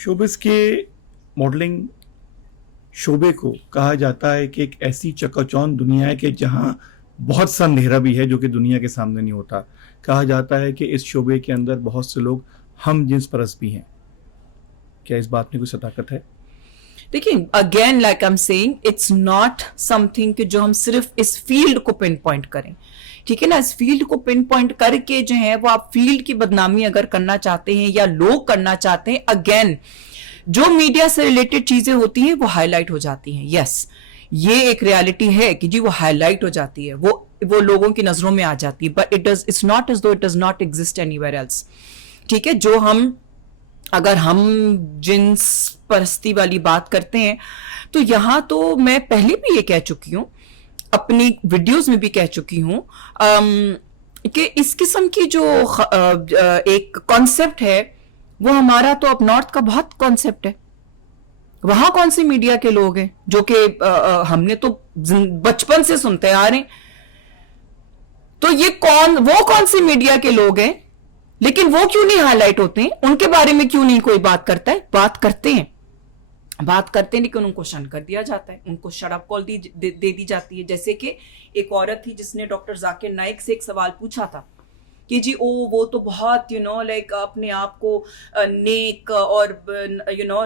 Showbiz के modelling शोबे को कहा जाता है कि एक ऐसी चकाचौंध दुनिया है कि जहां बहुत सा अंधेरा भी है जो कि दुनिया के सामने नहीं होता. कहा जाता है कि इस शोबे के अंदर बहुत से लोग हम जिन्स परस्त भी हैं. क्या इस बात में कोई सदाकत है? देखिए, again like I am saying, it's not something कि जो हम सिर्फ इस फील्ड को पिन पॉइंट करें. ठीक है ना, इस फील्ड को पिन पॉइंट करके जो है वो आप फील्ड की बदनामी अगर करना चाहते हैं या लोग करना चाहते हैं, अगेन जो मीडिया से रिलेटेड चीजें होती हैं वो हाईलाइट हो जाती हैं. यस, ये एक रियलिटी है कि जी वो हाईलाइट हो जाती है, वो लोगों की नजरों में आ जाती है, बट इट्स नॉट एज दो it does not exist anywhere else. ठीक है, जो अगर हम जिन्स परस्ती वाली बात करते हैं तो यहां तो मैं पहले भी ये कह चुकी हूं, अपनी वीडियोस में भी कह चुकी हूं कि इस किस्म की जो एक कॉन्सेप्ट है वो हमारा तो अब नॉर्थ का बहुत कॉन्सेप्ट है. वहां कौन सी मीडिया के लोग हैं जो कि हमने तो बचपन से सुनते आ रहे हैं. तो ये वो कौन सी मीडिया के लोग हैं, लेकिन वो क्यों नहीं हाईलाइट होते हैं, उनके बारे में क्यों नहीं कोई बात करता है? बात करते हैं लेकिन उनको शन कर दिया जाता है, उनको शराब कॉल दे दी जाती है. जैसे कि एक औरत थी जिसने डॉक्टर जाकिर नाइक से एक सवाल पूछा था कि जी वो तो बहुत लाइक अपने आप को नेक और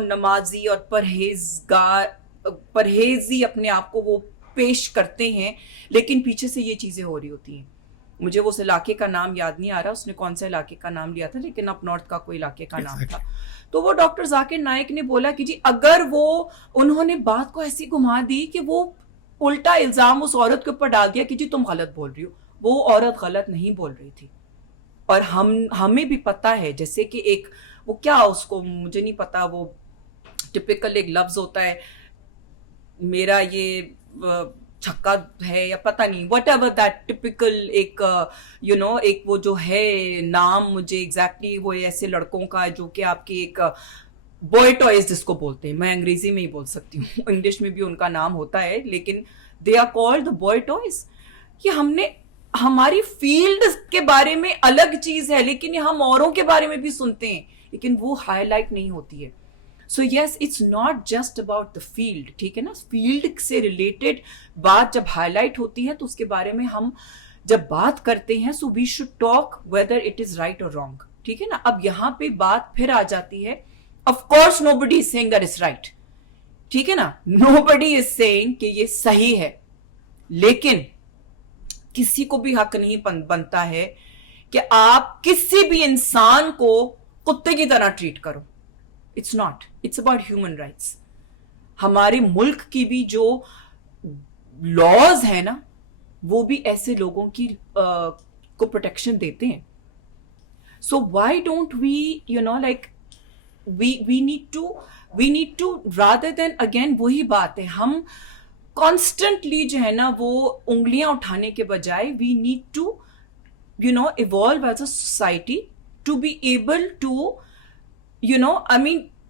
नमाजी और परहेजी अपने आप को वो पेश करते हैं, लेकिन पीछे से ये चीजें हो रही होती हैं. मुझे उस इलाके का नाम याद नहीं आ रहा, उसने कौन सा इलाके का नाम लिया था, लेकिन अप नॉर्थ का कोई इलाके का नाम था. तो वो डॉक्टर जाकिर नाइक ने बोला कि जी अगर उन्होंने बात को ऐसी घुमा दी कि वो उल्टा इल्जाम उस औरत के ऊपर डाल दिया कि जी तुम गलत बोल रही हो. वो औरत गलत नहीं बोल रही थी, और हमें भी पता है, जैसे कि एक वो क्या उसको मुझे नहीं पता, वो टिपिकल एक लफ्ज होता है, मेरा ये छक्का है या पता नहीं, वट एवर दैट टिपिकल एक एक वो जो है नाम, मुझे एग्जैक्टली वो ऐसे लड़कों का जो कि आपके एक बॉय टॉयज जिसको बोलते हैं, मैं अंग्रेजी में ही बोल सकती हूँ, इंग्लिश में भी उनका नाम होता है, लेकिन they are called the boy toys. ये हमारी फील्ड के बारे में अलग चीज है, लेकिन हम औरों के बारे में भी सुनते हैं, लेकिन वो हाईलाइट नहीं होती है. So yes, it's not just about the field. ठीक है ना, फील्ड से रिलेटेड बात जब हाईलाइट होती है तो उसके बारे में हम जब बात करते हैं, so we should talk whether it is right और रॉन्ग. ठीक है ना, अब यहां पे बात फिर आ जाती है, of course nobody is saying that is right. ठीक है ना, नोबडी इज सेइंग कि ये सही है, लेकिन किसी को भी हक नहीं बनता है कि आप किसी भी इंसान को कुत्ते की तरह ट्रीट करो. It's not, it's about human rights. हमारे मुल्क की भी जो लॉज है ना, वो भी ऐसे लोगों की को प्रोटेक्शन देते हैं. So why don't we like we need to rather than, again वही बात है, हम कॉन्स्टेंटली जो है ना वो उंगलियां उठाने के बजाय we need to evolve as a society to be able to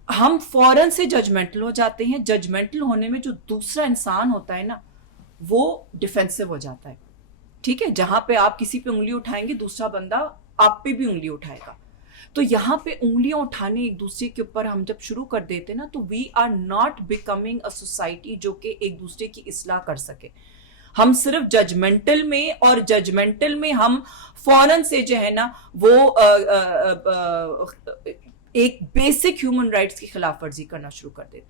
हम फौरन से जजमेंटल हो जाते हैं. जजमेंटल होने में जो दूसरा इंसान होता है ना, वो डिफेंसिव हो जाता है. ठीक है, जहां पे आप किसी पे उंगली उठाएंगे, दूसरा बंदा आप पे भी उंगली उठाएगा. तो यहाँ पे उंगलियां उठाने एक दूसरे के ऊपर हम जब शुरू कर देते ना, तो we are not becoming a society जो कि एक दूसरे की इस्लाह कर सके. हम सिर्फ जजमेंटल में हम फौरन से जो है ना वो एक बेसिक ह्यूमन राइट्स की खिलाफ वर्जी करना शुरू कर देते हैं.